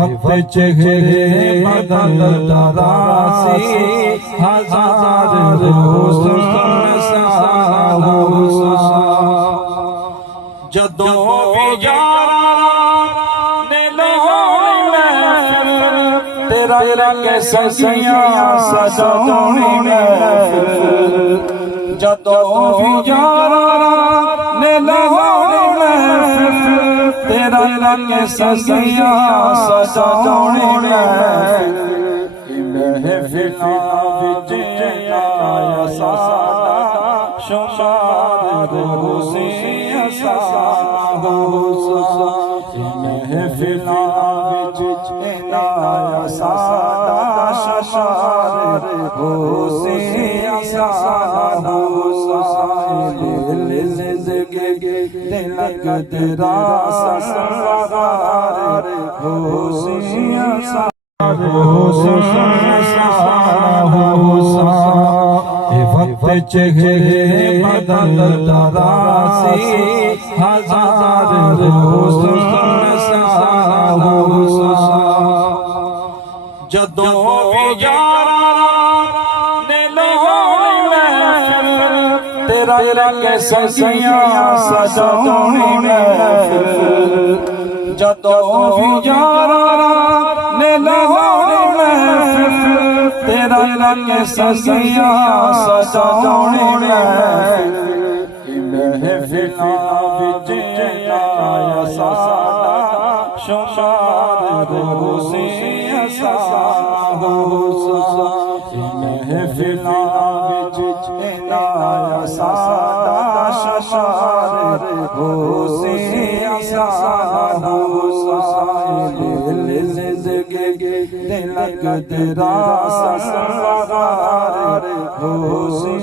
वक्त चेहरे बदलता रासी हजार जदों भी यार ने तेरा के ससियां सजाउणी जदों भी यार ने तेरा के ससियां सजाउणी महफिलां विच आया साडा शुमार रोज़े महफिलां विच आया साडा शुमार रोज़े तिलक तेरा ससुराल वक्त चेहरे बदलता रासी हजार जदों भी यार ने तेरा के ससियां सजाउणी जदों भी यार ने तेरा के ससियां सजाउणी महफिलां विच आया साडा शुमार रोज़े महफिलां विच आया साडा शुमार रोज़े तिलक तेरा ससुराल रोज़े